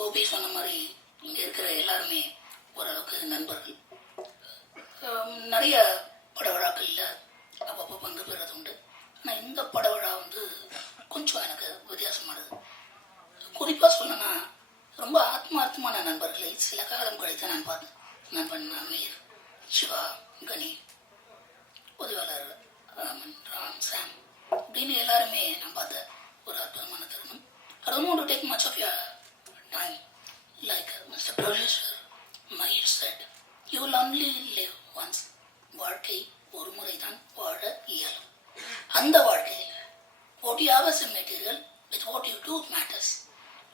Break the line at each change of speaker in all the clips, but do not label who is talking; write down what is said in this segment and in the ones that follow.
கோபி சொன்ன மாதிரி இங்கே இருக்கிற எல்லாருமே ஓரளவுக்கு நண்பர்கள். நிறைய பட விழாக்களில் அப்பப்போ பங்கு பெறுறது உண்டு. ஆனால் இந்த பட விழா வந்து கொஞ்சம் எனக்கு வித்தியாசமானது. குறிப்பாக சொல்லணும்னா ரொம்ப ஆத்மார்த்தமான நண்பர்களை சில காலம் கழித்து நான் பார்த்தேன் நண்பன் அமீர் சிவா கணி பொதுவாளர் ராமன் ராம் சாம் அப்படின்னு எல்லாருமே நான் பார்த்த ஒரு அற்புதமான தருணம். I don't want to take much of your time. Like uh, Mr. Professor Mahir said, you will only live once. வாழ்க்கை ஒரு முறை தான் வாழ இயலும் அந்த வாழ்க்கையில் what you have as a material with what you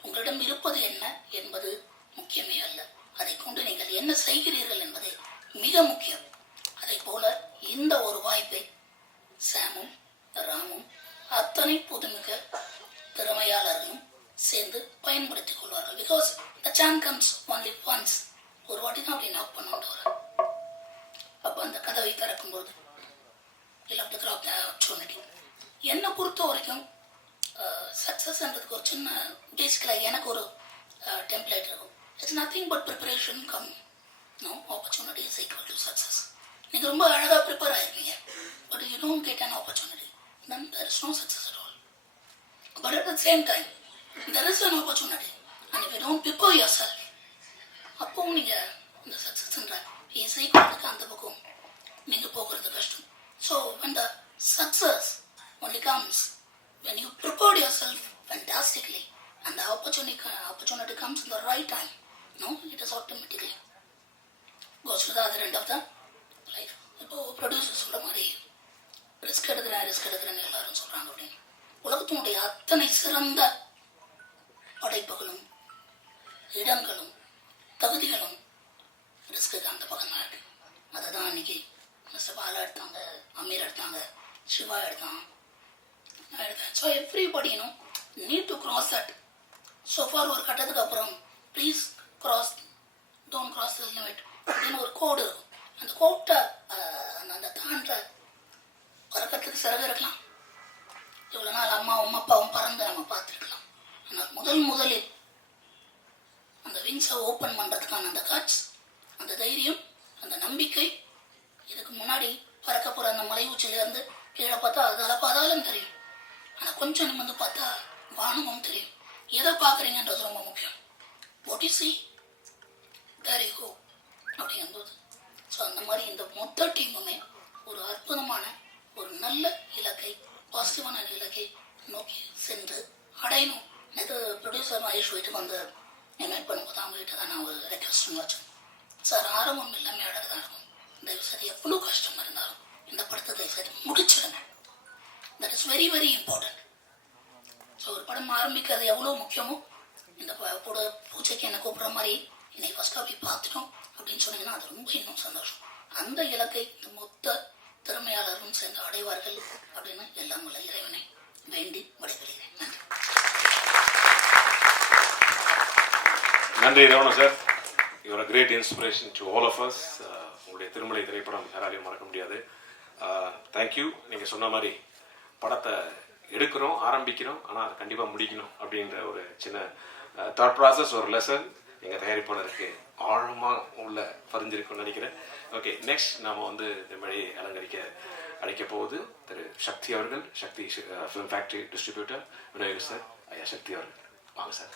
உங்களிடம் இருப்பது என்ன என்பது முக்கியமே அல்ல அதை கொண்டு நீங்கள் என்ன செய்கிறீர்கள் என்பதே மிக முக்கியம் அதை போல இந்த ஒரு வாய்ப்பை சாமும் ராமும் அத்தனை புதுமிக சேர்ந்து பயன்படுத்திக் கொள்வார்கள். Because the chance comes only once ஒரு வாட்டி தான் அப்படி நாக் பண்ண வர அப்போ அந்த கதவை திறக்கும்போது போது டு கிராப் த ஆப்பர்ச்சுனிட்டி என்னை பொறுத்த வரைக்கும் சக்ஸஸ்ன்றதுக்கு ஒரு சின்ன பேசிக்கலாக எனக்கு ஒரு டெம்ப்ளேட் இருக்கும். It's nothing but preparation come no opportunity is equal to success நீங்கள் ரொம்ப அழகாக prepare ஆயிருப்பீங்க but you don't get an opportunity then there is no success at all but at the same time there is an opportunity and you don't prepare yourself அப்பவும் நீங்கள் இந்த சக்ஸஸ்ன்ற ஈஸியாக இசைக்கு அந்த பக்கம் நீங்கள் போகிறது கஷ்டம் so when success only comes when you prepared yourself fantastically அந்த opportunity opportunity comes in right time no it is automatically goes to அது other end of the life இப்போது ப்ரொடியூசர் சொல்கிற மாதிரி ரிஸ்க் எடுக்கிறேன் ரிஸ்க் எடுக்கிறேன்னு எல்லாரும் சொல்கிறாங்க அப்படின்னு உலகத்தினுடைய அத்தனை சிறந்த படைப்புகளும் இடங்களும் தகுதிகளும் ரிஸ்க்கு அந்த பக்கம் தான் அதை தான் அன்னைக்கு மிஸ்டர் பாலா எடுத்தாங்க அமீர் எடுத்தாங்க சிவா எடுத்தான். நான் எடுத்தேன். So every எவ்ரிபடினும் need to cross that so for ஒரு கட்டத்துக்கு அப்புறம் please cross don't cross the limit அப்படின்னு ஒரு கோடு இருக்கும். அந்த கோட்டை அந்த அந்த தாண்ட பறக்கிறதுக்கு சிறகு இருக்கலாம். இவ்வளோ நாள் அம்மாவும் அப்பாவும் பறந்து நம்ம பார்த்து முதல் முதலில் அந்த விங்ஸை ஓப்பன் பண்ணுறதுக்கான அந்த கட்ஸ் அந்த தைரியம் அந்த நம்பிக்கை இதுக்கு முன்னாடி பறக்க போகிற அந்த மலை உச்சிலேருந்து கீழே பார்த்தா அது பாதாளம் தெரியும். ஆனால் கொஞ்சம் நிமிர்ந்து பார்த்தா வானமும் தெரியும். எதை பார்க்குறீங்கன்றது ரொம்ப முக்கியம். What is see there you go அப்படிங்கும்போது. ஸோ அந்த மாதிரி இந்த மொத்த டீமுமே ஒரு அற்புதமான ஒரு நல்ல இலக்கை பாசிட்டிவான இலக்கை நோக்கி சென்று அடையணும். எது ப்ரொடியூசர் மகேஷ் வீட்டுக்கு வந்து இன்வைட் பண்ணும்போது அவங்க கிட்ட தான் நான் ஒரு ரெக்வஸ்ட்னு வச்சேன் சார் ஆரம்பம் எல்லாமே அழகு தான் இருக்கும் தயவுசெய்து எவ்வளோ கஷ்டமாக இருந்தாலும் இந்த படத்தை தயவு செய்து முடிச்சிடுங்க that is very very important so ஒரு படம் ஆரம்பிக்கிறது எவ்வளோ முக்கியமோ இந்த பட கூட பூஜைக்கு என்னை கூப்பிட்ற மாதிரி இன்னைக்கு ஃபஸ்ட் காப்பி பார்த்துட்டோம் அப்படின்னு சொன்னீங்கன்னா அது ரொம்ப இன்னும் சந்தோஷம். அந்த இலக்கை இந்த மொத்த திறமையாளர்களும் சேர்ந்து அடைவார்கள் அப்படின்னு எல்லாம் உள்ள இறைவனை வேண்டி விடைபெறுகிறேன். நன்றி.
நன்றி Ravanan sir. Your a great inspiration to all of us உங்களுடைய திருமலை திரைப்படம் யாராலையும் மறக்க முடியாது. தேங்க்யூ நீங்கள் சொன்ன மாதிரி படத்தை எடுக்கிறோம் ஆரம்பிக்கிறோம் ஆனால் அதை கண்டிப்பாக முடிக்கணும் அப்படின்ற ஒரு சின்ன தாட் ப்ராசஸ் ஒரு லெசன் எங்கள் தயாரிப்பாளருக்கு ஆழமாக உள்ள பதிஞ்சிருக்கும்னு நினைக்கிறேன். ஓகே நெக்ஸ்ட் நாம் வந்து இந்த மாதிரி அலங்கரிக்க அழைக்க போகுது திரு சக்தி அவர்கள் Sakthi film factory distributor Vinayagar sir ஐயா சக்தி அவர்கள். வாங்க சார்.